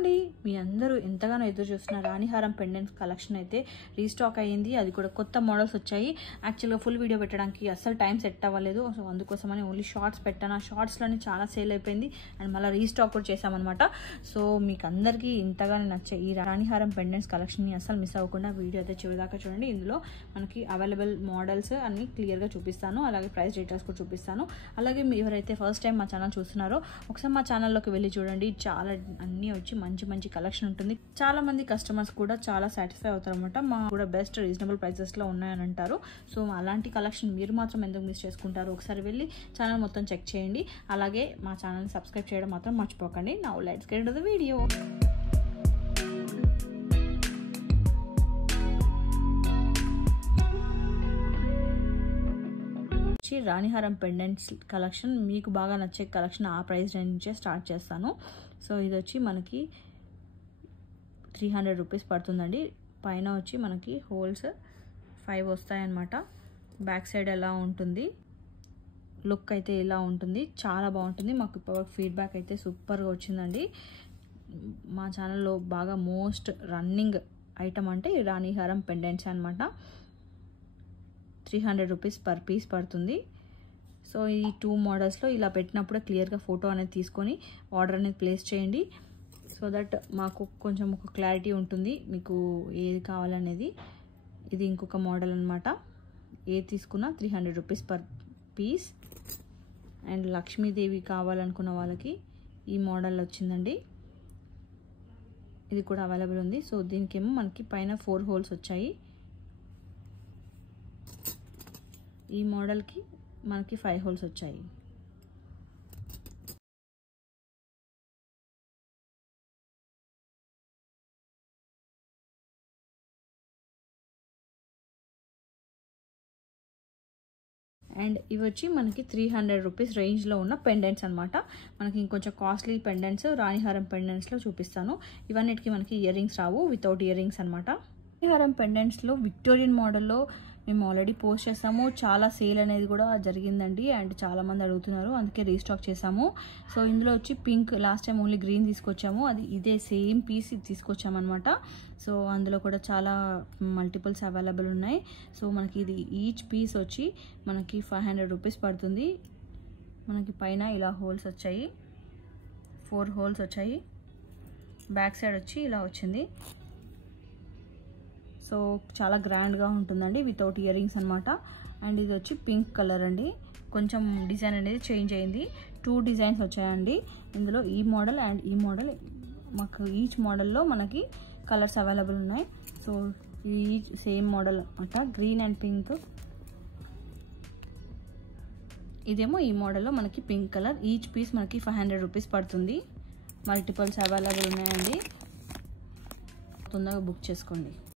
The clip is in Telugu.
అండి, మీ అందరూ ఎంతగానో ఎదురు చూస్తున్న రాణిహారం పెండెంట్స్ కలెక్షన్ అయితే రీస్టాక్ అయ్యింది. అది కూడా కొత్త మోడల్స్ వచ్చాయి. యాక్చువల్గా ఫుల్ వీడియో పెట్టడానికి అస్సలు టైం సెట్ అవ్వలేదు. సో అందుకోసమని ఓన్లీ షార్ట్స్ పెట్టాను. ఆ షార్ట్స్లోనే చాలా సేల్ అయిపోయింది అండ్ మళ్ళీ రీస్టాక్ కూడా చేసామన్నమాట. సో మీకు అందరికీ ఇంతగానే నచ్చే ఈ రాణిహారం పెండెంట్స్ కలెక్షన్ని అస్సలు మిస్ అవ్వకుండా వీడియో అయితే చివరిదాకా చూడండి. ఇందులో మనకి అవైలబుల్ మోడల్స్ అన్ని క్లియర్గా చూపిస్తాను, అలాగే ప్రైస్ డీటెయిల్స్ కూడా చూపిస్తాను. అలాగే మీరు ఎవరైతే ఫస్ట్ టైం మా ఛానల్ చూస్తున్నారో ఒకసారి మా ఛానల్లోకి వెళ్ళి చూడండి. చాలా అన్నీ వచ్చి మంచి మంచి కలెక్షన్ ఉంటుంది. చాలా మంది కస్టమర్స్ కూడా చాలా సాటిస్ఫై అవుతారు అనమాట. మా కూడా బెస్ట్ రీజనబుల్ ప్రైసెస్లో ఉన్నాయని అంటారు. సో అలాంటి కలెక్షన్ మీరు మాత్రం ఎందుకు మిస్ చేసుకుంటారు? ఒకసారి వెళ్ళి ఛానల్ మొత్తం చెక్ చేయండి. అలాగే మా ఛానల్ని సబ్స్క్రైబ్ చేయడం మాత్రం మర్చిపోకండి. Now let's get into the video. రాణిహారం పెండెంట్స్ కలెక్షన్ మీకు బాగా నచ్చే కలెక్షన్ ఆ ప్రైస్ రేంజ్ నుంచే స్టార్ట్ చేస్తాను. సో ఇది వచ్చి మనకి 300 రూపీస్ పడుతుందండి. పైన వచ్చి మనకి హోల్స్ 5 వస్తాయన్నమాట. బ్యాక్ సైడ్ ఎలా ఉంటుంది, లుక్ అయితే ఇలా ఉంటుంది. చాలా బాగుంటుంది. మాకు ఇప్పుడు ఫీడ్బ్యాక్ అయితే సూపర్గా వచ్చిందండి. మా ఛానల్లో బాగా మోస్ట్ రన్నింగ్ ఐటమ్ అంటే రాణిహారం పెండెంట్స్ అనమాట. 300 రూపీస్ పర్ పీస్ పడుతుంది. సో ఈ 2 మోడల్స్లో ఇలా పెట్టినప్పుడు క్లియర్గా ఫోటో అనేది తీసుకొని ఆర్డర్ అనేది ప్లేస్ చేయండి. సో దట్ మాకు కొంచెం ఒక క్లారిటీ ఉంటుంది మీకు ఏది కావాలనేది. ఇది ఇంకొక మోడల్ అనమాట. ఏది తీసుకున్నా 300 rupees per piece. And Lakshmidevi కావాలనుకున్న వాళ్ళకి ఈ మోడల్ వచ్చిందండి. ఇది కూడా అవైలబుల్ ఉంది. సో దీనికేమో మనకి పైన 4 హోల్స్ వచ్చాయి. ఈ మోడల్కి మనకి 5 హోల్స్ వచ్చాయి. అండ్ ఇవి వచ్చి మనకి 300 రూపీస్ రేంజ్లో ఉన్న పెండెంట్స్ అనమాట. మనకి ఇంకొంచెం కాస్ట్లీ పెండెంట్స్ రాణిహారం పెండెంట్స్లో చూపిస్తాను. ఇవన్నిటికీ మనకి ఇయర్ రింగ్స్ రావు, వితౌట్ ఇయర్ రింగ్స్ అనమాట. రాణిహారం పెండెంట్స్లో విక్టోరియన్ మోడల్లో మేము ఆల్రెడీ పోస్ట్ చేసాము. చాలా సేల్ అనేది కూడా జరిగిందండి అండ్ చాలామంది అడుగుతున్నారు, అందుకే రీస్టాక్ చేసాము. సో ఇందులో వచ్చి pink, last time only green తీసుకొచ్చాము, అది ఇదే సేమ్ పీస్ ఇది తీసుకొచ్చామన్నమాట. సో అందులో కూడా చాలా మల్టిపుల్స్ అవైలబుల్ ఉన్నాయి. సో మనకి ఇది ఈచ్ పీస్ వచ్చి మనకి 500 రూపీస్ పడుతుంది. మనకి పైన ఇలా హోల్స్ వచ్చాయి, 4 హోల్స్ వచ్చాయి. బ్యాక్ సైడ్ వచ్చి ఇలా వచ్చింది. సో చాలా గ్రాండ్గా ఉంటుందండి, వితౌట్ ఇయర్ రింగ్స్ అనమాట. అండ్ ఇది వచ్చి పింక్ కలర్ అండి. కొంచెం డిజైన్ అనేది చేంజ్ అయింది. 2 డిజైన్స్ వచ్చాయండి ఇందులో, ఈ మోడల్ అండ్ ఈ మోడల్. మాకు ఈచ్ మోడల్లో మనకి కలర్స్ అవైలబుల్ ఉన్నాయి. సో ఈచ్ సేమ్ మోడల్ అనమాట, గ్రీన్ అండ్ పింక్. ఇదేమో ఈ మోడల్లో మనకి పింక్ కలర్. ఈచ్ పీస్ మనకి 500 రూపీస్ పడుతుంది. మల్టిపుల్స్ అవైలబుల్ ఉన్నాయండి, తొందరగా బుక్ చేసుకోండి.